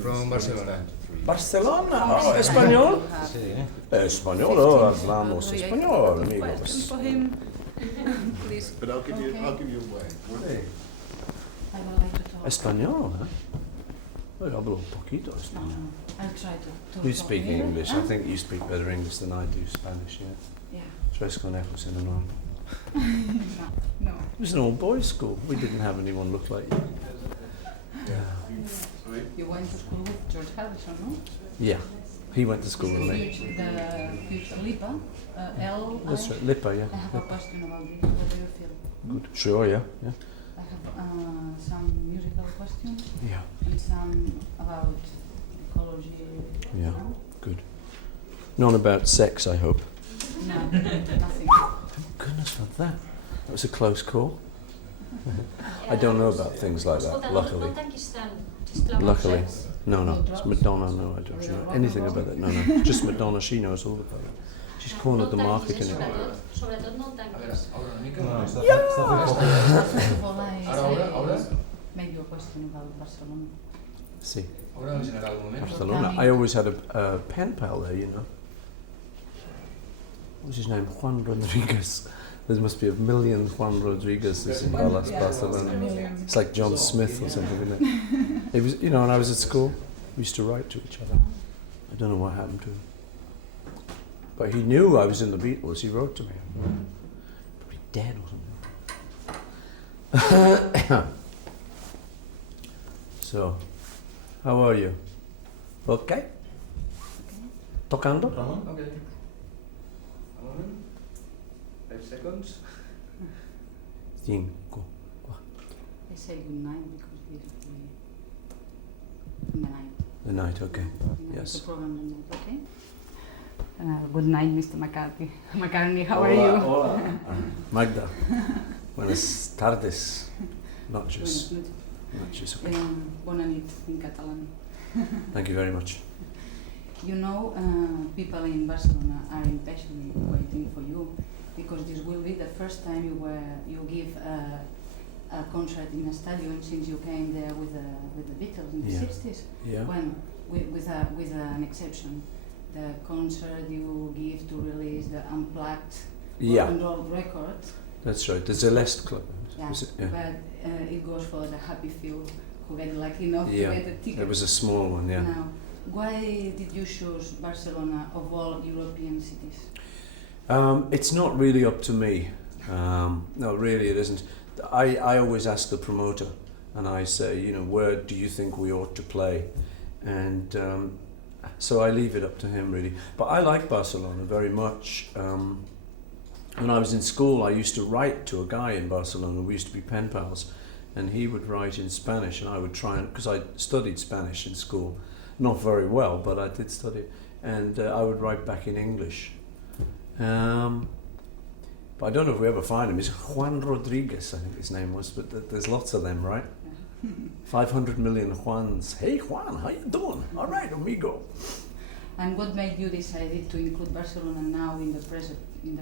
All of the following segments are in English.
From Barcelona. Barcelona, oh, español. Sí. Español, oh, hablamos español, amigos. Question for him, please. But I'll give you away. I would like to talk. Español, ¿eh? Yo hablo un poquito No, español. no, I'll try to You talk speak English. I Huh? think you speak better English than I do Spanish, yeah. Yeah. Tres conejos in an árbol. No. It was an old boys' school. We didn't have anyone look like you. You went to school with George Harrison, no? Yeah, he went to school with me. The future Lipa, L. That's right, Lipa, yeah. I have a question about this. What do you feel? Good. Sure, yeah, yeah. I have some musical questions Yeah, and some about ecology. yeah, good. None about sex, I hope. No, nothing. Thank goodness for that. That was a close call. I don't know about things like that, luckily. Luckily. No, it's Madonna, no, I don't know anything about that. No, just Madonna, she knows all about it. She's cornered the market in it. Sobretot no el tanquis. No, està fent poc. First of all, Ara? make you a question about Barcelona. See, Ahora en general un moment. Barcelona. I always had a pen pal there, you know. What was his name? Juan Rodriguez. There must be a million Juan Rodriguez's in Barcelona. It's like John Smith or something, isn't it? It was, you know, when I was at school, we used to write to each other. I don't know what happened to him. But he knew I was in the Beatles, he wrote to me. Probably dead or something. So, how are you? Okay? Tocando? Okay. A moment. 5 seconds. 5. I say good night because this is the night. The night, okay. You know, Yes. The program the night, okay? Good night, Mr. McCartney. McCartney, how are Hola, you? Hola. Magda. Buenas tardes. Noches. Noches, okay. Bona nit in Catalan. Thank you very much. You know, people in Barcelona are impatiently waiting for you because this will be the first time you give a concert in a stadium since you came there with the Beatles in the Yeah. 60s. Yeah. When with an exception, the concert you give to release the unplugged Yeah. rock and roll record. That's right. The Celeste Club. Yeah, Was it? Yeah. but it goes for the happy few who get lucky enough Yeah. to get the ticket. It was a small one, yeah. Now, why did you choose Barcelona of all European cities? It's not really up to me. No, really it isn't. I always ask the promoter and I say, you know, where do you think we ought to play? And so I leave it up to him really. But I like Barcelona very much. When I was in school, I used to write to a guy in Barcelona. We used to be pen pals. And he would write in Spanish and I would try and, because I studied Spanish in school. Not very well, but I did study it. And I would write back in English. But I don't know if we ever find him. It's Juan Rodriguez, I think his name was, but there's lots of them, right? 500 million Juans. Hey Juan, how you doing? All right, amigo. And what made you decide to include Barcelona now in the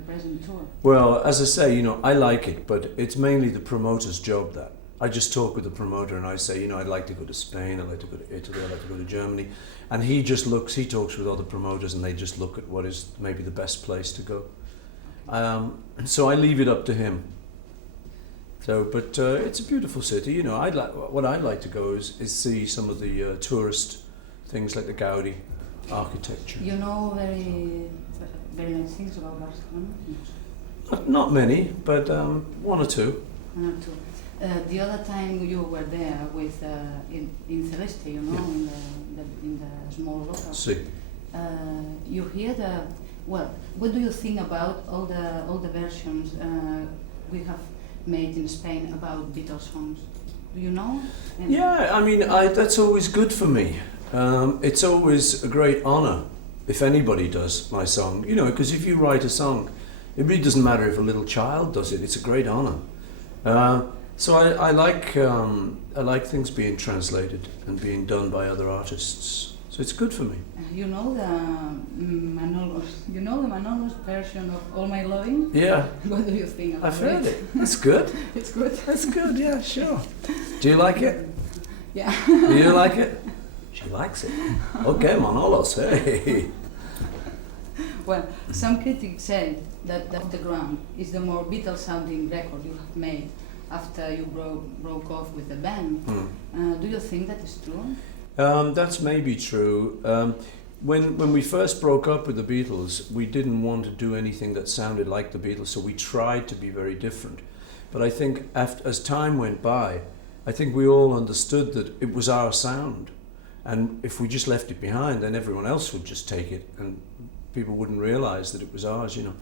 present tour? Well, as I say, you know, I like it, but it's mainly the promoter's job that. I just talk with the promoter and I say, you know, I'd like to go to Spain, I'd like to go to Italy, I'd like to go to Germany. And he talks with other promoters and they just look at what is maybe the best place to go. So I leave it up to him. So, but it's a beautiful city, you know. What I'd like to go is see some of the tourist things like the Gaudi architecture. You know very nice things about Barcelona? Not many, but one or two. One or two. The other time you were there with in Celeste, you know, Yeah. in the small local. See. You hear what do you think about all the versions we have made in Spain about Beatles songs? Do you know? Yeah, I mean, that's always good for me. It's always a great honour if anybody does my song, you know, because if you write a song, it really doesn't matter if a little child does it. It's a great honour. So I like things being translated and being done by other artists. So it's good for me. You know the Manolos version of All My Loving? Yeah. What do you think about I've heard it? it. That's good. It's good. That's good, yeah, sure. Do you like it? Yeah. Do you like it? She likes it. Okay, Manolos, hey. Well, some critics say that Off the Ground is the more Beatles-sounding record you have made after you broke off with the band. Do you think that is true? That's maybe true. When we first broke up with the Beatles, we didn't want to do anything that sounded like the Beatles, so we tried to be very different. But I think as time went by, I think we all understood that it was our sound. And if we just left it behind, then everyone else would just take it and people wouldn't realise that it was ours, you know.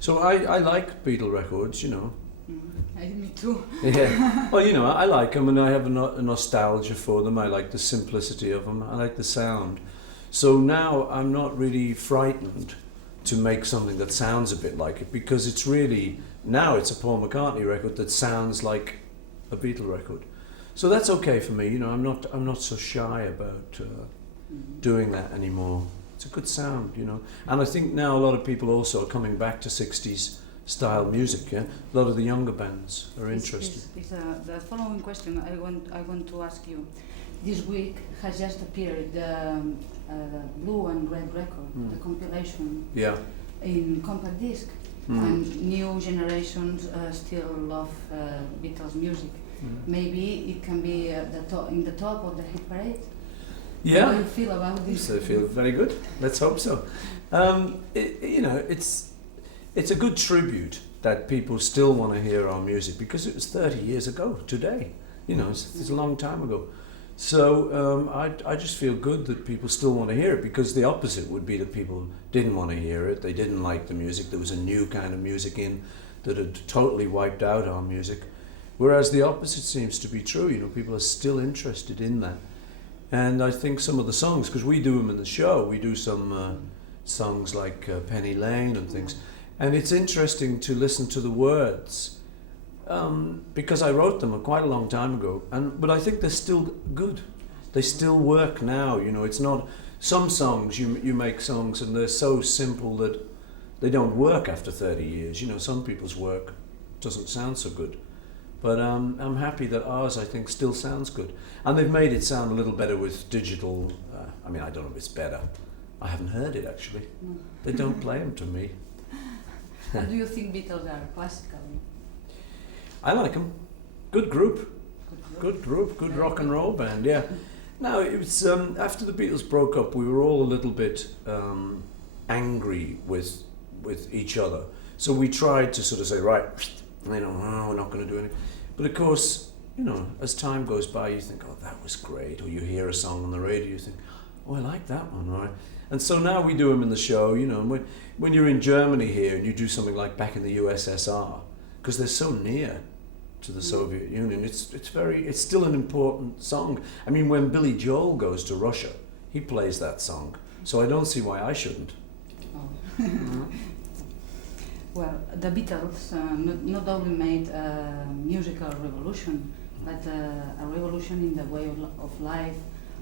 So I like Beatle records, you know. Me too. Yeah. Well, you know, I like them and I have a nostalgia for them. I like the simplicity of them. I like the sound. So now I'm not really frightened to make something that sounds a bit like it, because it's really, now it's a Paul McCartney record that sounds like a Beatle record. So that's okay for me, you know. I'm not so shy about doing that anymore. It's a good sound, you know. And I think now a lot of people also are coming back to 60s style music, yeah. A lot of the younger bands are interested. The following question I want to ask you. This week has just appeared the Blue and Red record, the compilation, in compact disc, and new generations still love Beatles music. Maybe it can be in the top of the hit parade. Yeah. How do you feel about this? I feel very good. Let's hope so. You know, it's a good tribute that people still want to hear our music, because it was 30 years ago today. You know, it's a long time ago. So I just feel good that people still want to hear it, because the opposite would be that people didn't want to hear it. They didn't like the music. There was a new kind of music in that had totally wiped out our music. Whereas the opposite seems to be true. You know, people are still interested in that. And I think some of the songs, because we do them in the show, we do some songs like Penny Lane and things. And it's interesting to listen to the words, because I wrote them quite a long time ago. But I think they're still good. They still work now, you know. It's not, some songs, you make songs and they're so simple that they don't work after 30 years. You know, some people's work doesn't sound so good. But I'm happy that ours, I think, still sounds good. And they've made it sound a little better with digital. I mean, I don't know if it's better. I haven't heard it, actually. They don't play them to me. Do you think Beatles are classical? I like them. Good group. Good rock and roll band, yeah. Now, it was, after the Beatles broke up, we were all a little bit angry with each other. So we tried to sort of say, right, you know, we're not going to do anything. But of course, you know, as time goes by, you think, oh, that was great. Or you hear a song on the radio, you think, oh, I like that one, right? And so now we do them in the show, you know. And when you're in Germany here and you do something like back in the USSR, because they're so near to the Soviet Union, it's still an important song. I mean, when Billy Joel goes to Russia, he plays that song. So I don't see why I shouldn't. Oh. Well, the Beatles not only made a musical revolution, but a revolution in the way of life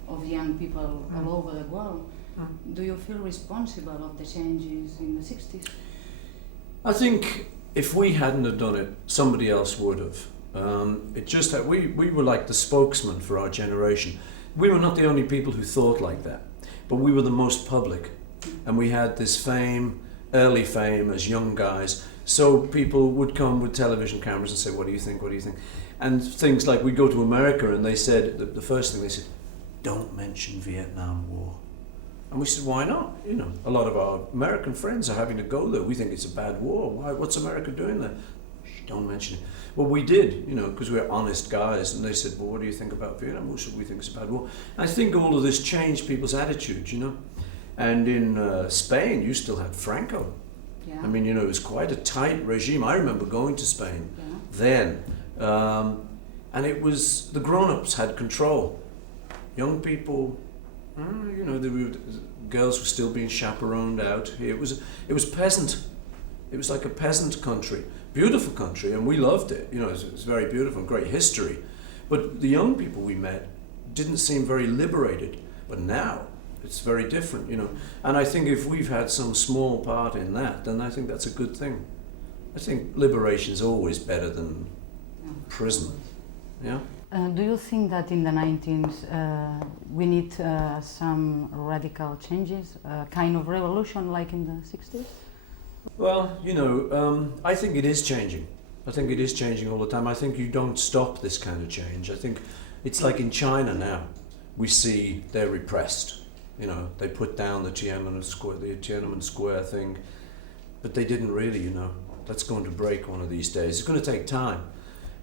of young people all over the world. Do you feel responsible of the changes in the 60s? I think if we hadn't have done it, somebody else would have. It just that we were like the spokesman for our generation. We were not the only people who thought like that, but we were the most public, and we had this fame, early fame as young guys. So people would come with television cameras and say, "What do you think? What do you think?" And things like, we'd go to America and they said, the first thing they said, "Don't mention Vietnam War." And we said, why not? You know, a lot of our American friends are having to go there. We think it's a bad war. Why? What's America doing there? Shh, don't mention it. Well, we did, you know, because we're honest guys. And they said, well, what do you think about Vietnam War? So we think it's a bad war. And I think all of this changed people's attitudes, you know. And in Spain, you still had Franco. Yeah. I mean, you know, it was quite a tight regime. I remember going to Spain then. And it was, the grown-ups had control. Young people, you know, girls were still being chaperoned out. It was peasant. It was like a peasant country, beautiful country, and we loved it. You know, it was very beautiful and great history. But the young people we met didn't seem very liberated. But now it's very different, you know. And I think if we've had some small part in that, then I think that's a good thing. I think liberation is always better than prison. Yeah. Do you think that in the 19th we need some radical changes, kind of revolution like in the 60s? Well, I think it is changing. I think it is changing all the time. I think you don't stop this kind of change. I think it's like in China now. We see they're repressed. They put down the Tiananmen Square thing, but they didn't really, That's going to break one of these days. It's going to take time.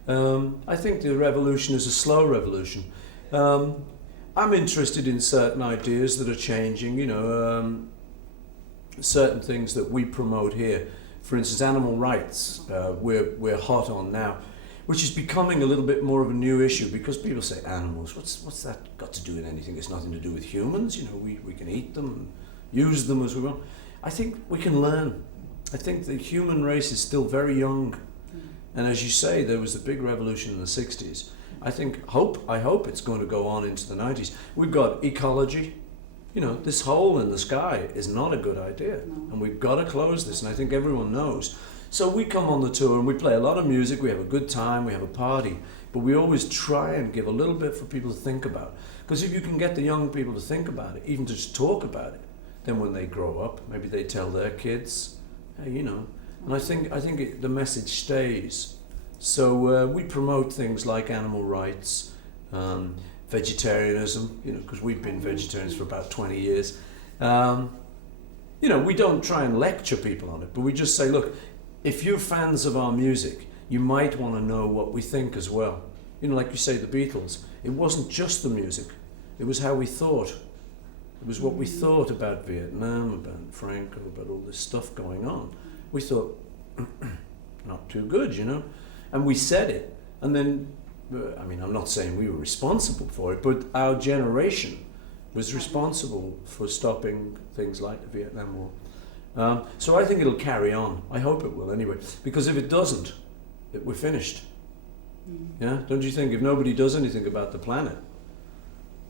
I think the revolution is a slow revolution. I'm interested in certain ideas that are changing, certain things that we promote here. For instance, animal rights, we're hot on now, which is becoming a little bit more of a new issue because people say animals, what's that got to do with anything? It's nothing to do with humans, we can eat them and use them as we want. I think we can learn. I think the human race is still very young. And as you say, there was a big revolution in the 60s. I hope it's going to go on into the 90s. We've got ecology. This hole in the sky is not a good idea. No. And we've got to close this, and I think everyone knows. So we come on the tour and we play a lot of music, we have a good time, we have a party, but we always try and give a little bit for people to think about. Because if you can get the young people to think about it, even to just talk about it, then when they grow up, maybe they tell their kids, hey, And I think the message stays. So we promote things like animal rights, vegetarianism, because we've been vegetarians for about 20 years. We don't try and lecture people on it, but we just say, look, if you're fans of our music, you might want to know what we think as well. Like you say, the Beatles, it wasn't just the music, it was how we thought. It was what we thought about Vietnam, about Franco, about all this stuff going on. We thought, not too good, and we said it. And then, I'm not saying we were responsible for it, but our generation was responsible for stopping things like the Vietnam War. So I think it'll carry on. I hope it will anyway, because if it doesn't, we're finished. Yeah, don't you think? If nobody does anything about the planet,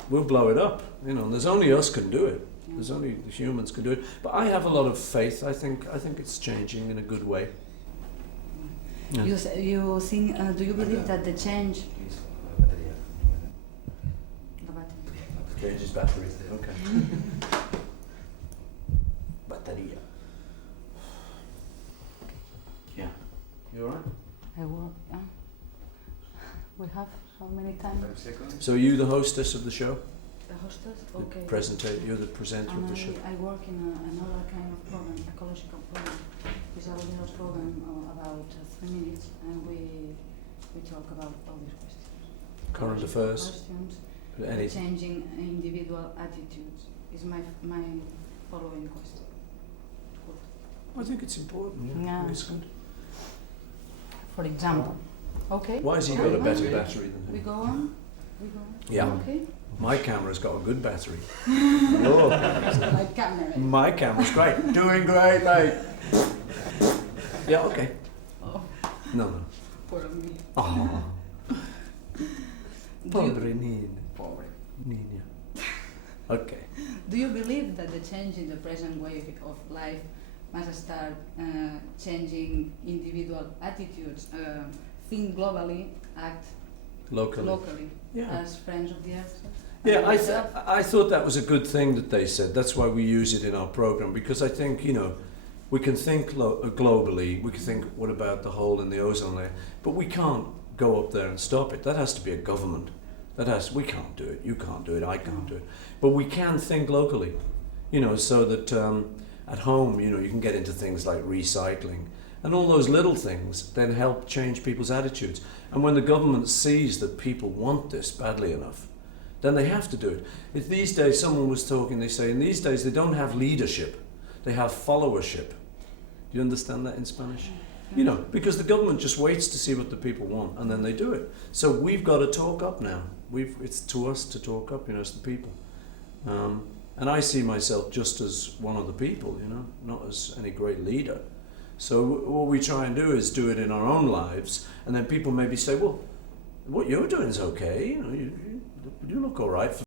we'll blow it up. And there's only us can do it. There's only the humans can do it. But I have a lot of faith. I think it's changing in a good way. Yeah. You think? Do you believe that the change? Changes battery. Okay. Batería. Yeah. You alright? I will. We have how many times? 5 seconds. So are you the hostess of the show? The hostess? The Okay. You're the presenter of the show. I work in another kind of program, ecological program. It's a little program about 3 minutes, and we talk about all these questions. Current Ecological affairs. Questions, Any. changing individual attitudes is my following question. Good. I think it's important. Yeah. It's good. For example. Okay. Why has he got a better battery than We him? go on. We go on. Yeah. Okay. My camera's got a good battery. Your camera's My camera. My camera's great. Doing great, mate. Yeah, okay. Oh, No. poor me. Oh. Do you, Pobre niña. Okay. do you believe that the change in the present way of life must start changing individual attitudes, think globally, act locally Yeah. as friends of the earth? Yeah, I thought that was a good thing that they said. That's why we use it in our program, because I think, we can think globally, we can think, what about the hole in the ozone layer? But we can't go up there and stop it. That has to be a government. We can't do it, you can't do it, I can't do it. But we can think locally, so that at home, you can get into things like recycling. And all those little things then help change people's attitudes. And when the government sees that people want this badly enough, then they have to do it. These days, someone was talking, they say, in these days they don't have leadership, they have followership. Do you understand that in Spanish? Because the government just waits to see what the people want and then they do it. So we've got to talk up now. It's to us to talk up, as the people. And I see myself just as one of the people, not as any great leader. So what we try and do is do it in our own lives, and then people maybe say, well, what you're doing is okay, you look all right